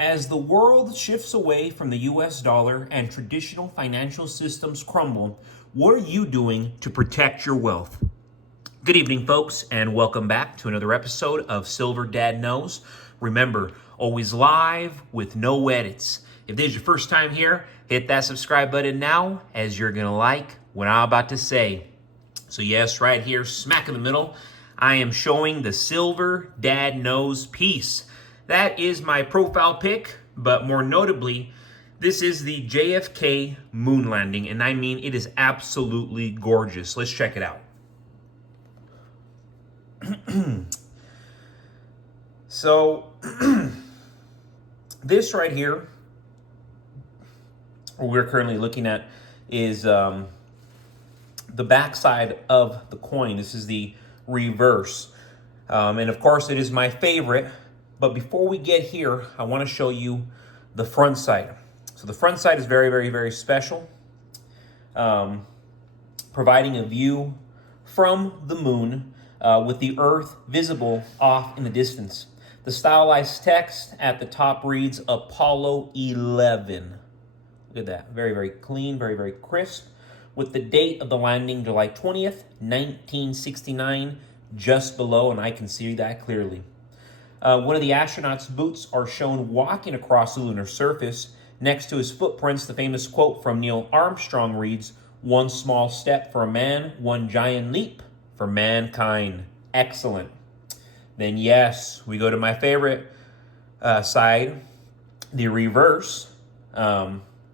As the world shifts away from the US dollar and traditional financial systems crumble, what are you doing to protect your wealth? Good evening, folks, and welcome back to another episode of Silver Dad Knows. Remember, always live with no edits. If this is your first time here, hit that subscribe button now, as you're going to like what I'm about to say. So yes, right here, smack in the middle, I am showing the Silver Dad Knows piece. That is my profile pic, but more notably, this is the JFK moon landing, and I mean, it is absolutely gorgeous. Let's check it out. So, this right here, what we're currently looking at, is the backside of the coin. This is the reverse. And of course, it is my favorite. But before we get here, I want to show you the front side. So the front side is very, very, very special, providing a view from the moon with the Earth visible off in the distance. The stylized text at the top reads Apollo 11. Look at that. Very, very clean, very, very crisp. With the date of the landing, July 20th, 1969, just below, and I can see that clearly. One of the astronauts' boots are shown walking across the lunar surface. Next to his footprints, the famous quote from Neil Armstrong reads, "One small step for a man, one giant leap for mankind." Excellent. Then yes, we go to my favorite side, the reverse,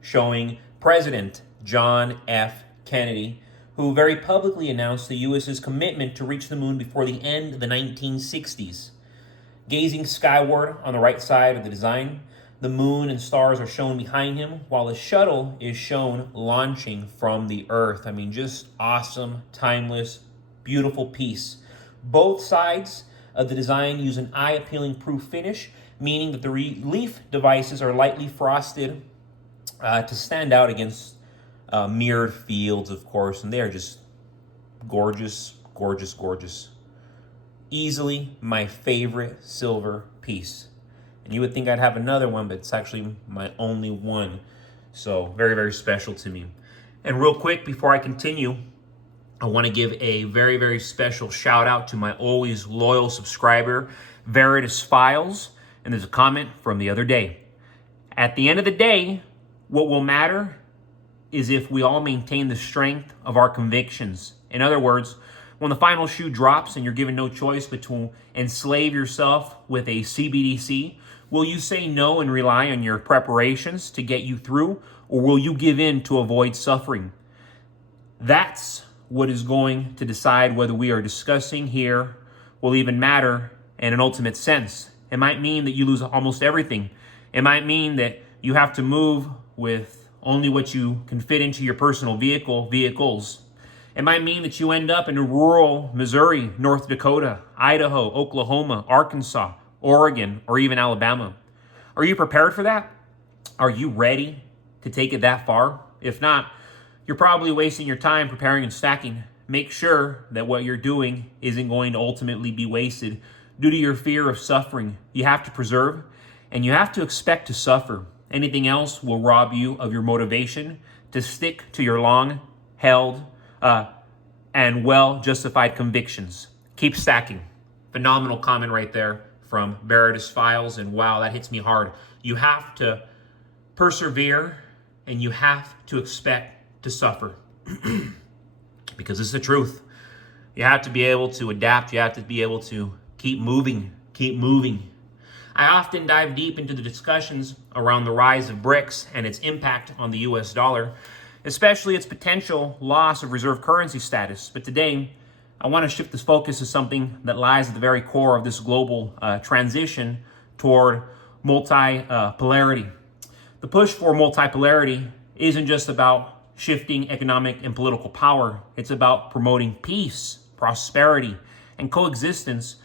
showing President John F. Kennedy, who very publicly announced the U.S.'s commitment to reach the moon before the end of the 1960s. Gazing skyward on the right side of the design, the moon and stars are shown behind him, while the shuttle is shown launching from the Earth. I mean, just awesome, timeless, beautiful piece. Both sides of the design use an eye-appealing proof finish, meaning that the relief devices are lightly frosted to stand out against mirrored fields, of course, and they are just gorgeous, gorgeous, gorgeous. Easily my favorite silver piece. And you would think I'd have another one, but it's actually my only one. So very, very special to me. And real quick, before I continue, I want to give a very, very special shout out to my always loyal subscriber, Veritas Files. And there's a comment from the other day. At the end of the day, what will matter is if we all maintain the strength of our convictions. In other words, when the final shoe drops and you're given no choice but to enslave yourself with a CBDC, will you say no and rely on your preparations to get you through, or will you give in to avoid suffering? That's what is going to decide whether we are discussing here will even matter in an ultimate sense. It might mean that you lose almost everything. It might mean that you have to move with only what you can fit into your personal vehicles. It might mean that you end up in rural Missouri, North Dakota, Idaho, Oklahoma, Arkansas, Oregon, or even Alabama. Are you prepared for that? Are you ready to take it that far? If not, you're probably wasting your time preparing and stacking. Make sure that what you're doing isn't going to ultimately be wasted due to your fear of suffering. You have to preserve, and you have to expect to suffer. Anything else will rob you of your motivation to stick to your long-held and well-justified convictions. Keep stacking. Phenomenal comment right there from Veritas Files, and wow, that hits me hard. You have to persevere, and you have to expect to suffer. Because it's the truth. You have to be able to adapt. You have to be able to keep moving, keep moving. I often dive deep into the discussions around the rise of BRICS and its impact on the US dollar, especially its potential loss of reserve currency status. But today, I want to shift this focus to something that lies at the very core of this global transition toward multipolarity. The push for multipolarity isn't just about shifting economic and political power. It's about promoting peace, prosperity, and coexistence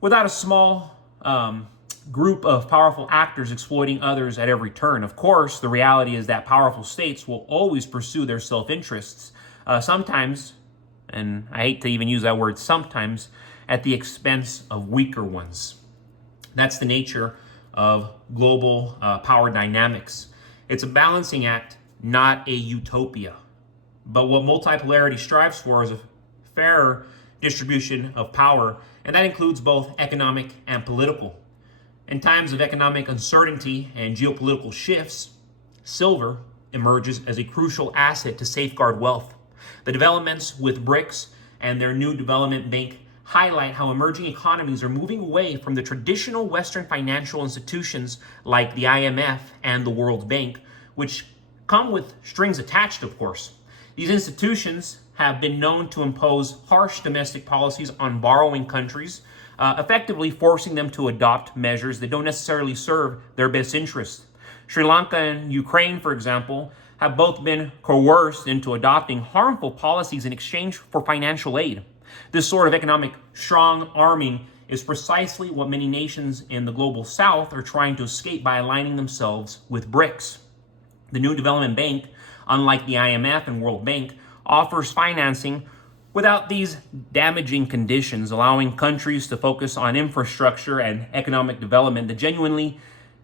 without a small group of powerful actors exploiting others at every turn. Of course, the reality is that powerful states will always pursue their self-interests, sometimes, and I hate to even use that word sometimes, at the expense of weaker ones. That's the nature of global power dynamics. It's a balancing act, not a utopia. But what multipolarity strives for is a fairer distribution of power, and that includes both economic and political. In times of economic uncertainty and geopolitical shifts, silver emerges as a crucial asset to safeguard wealth. The developments with BRICS and their new development bank highlight how emerging economies are moving away from the traditional Western financial institutions like the IMF and the World Bank, which come with strings attached, of course. These institutions have been known to impose harsh domestic policies on borrowing countries, effectively forcing them to adopt measures that don't necessarily serve their best interests. Sri Lanka and Ukraine, for example, have both been coerced into adopting harmful policies in exchange for financial aid. This sort of economic strong arming is precisely what many nations in the global south are trying to escape by aligning themselves with BRICS. The new development bank, unlike the IMF and World Bank, offers financing without these damaging conditions, allowing countries to focus on infrastructure and economic development that genuinely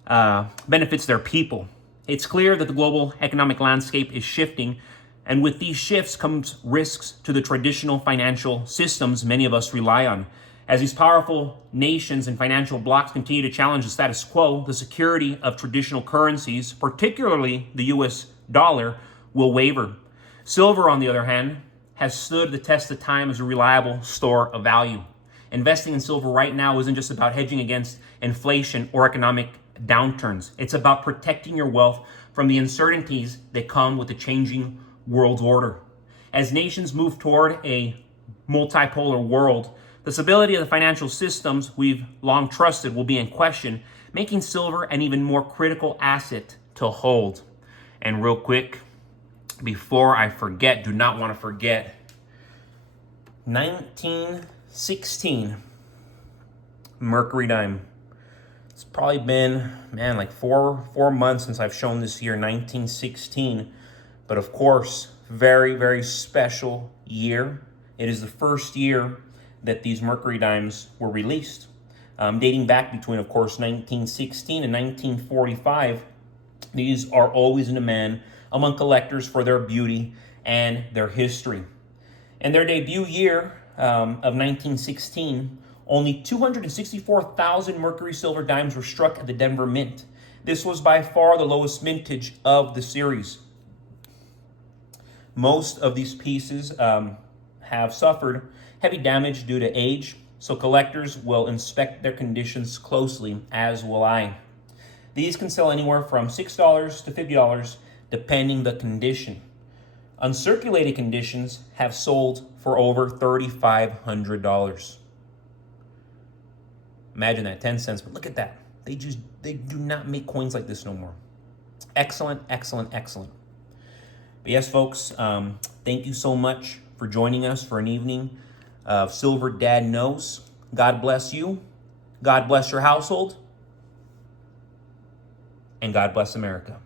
benefits their people. It's clear that the global economic landscape is shifting, and with these shifts comes risks to the traditional financial systems many of us rely on. As these powerful nations and financial blocs continue to challenge the status quo, the security of traditional currencies, particularly the US dollar, will waver. Silver, on the other hand, has stood the test of time as a reliable store of value. Investing in silver right now isn't just about hedging against inflation or economic downturns. It's about protecting your wealth from the uncertainties that come with the changing world order. As nations move toward a multipolar world, the stability of the financial systems we've long trusted will be in question, making silver an even more critical asset to hold. And real quick, before I forget, do not want to forget, 1916 Mercury dime. It's probably been, like four months since I've shown this year, 1916. But of course, very, very special year. It is the first year that these Mercury dimes were released, dating back between, of course, 1916 and 1945. These are always in demand among collectors for their beauty and their history. In their debut year of 1916, only 264,000 Mercury silver dimes were struck at the Denver Mint. This was by far the lowest mintage of the series. Most of these pieces have suffered heavy damage due to age, so collectors will inspect their conditions closely, as will I. These can sell anywhere from $6 to $50, depending the condition. Uncirculated conditions have sold for over $3,500. Imagine that, 10 cents, but look at that. They do not make coins like this no more. Excellent, excellent, excellent. But yes, folks, thank you so much for joining us for an evening of Silver Dad Knows. God bless you. God bless your household. And God bless America.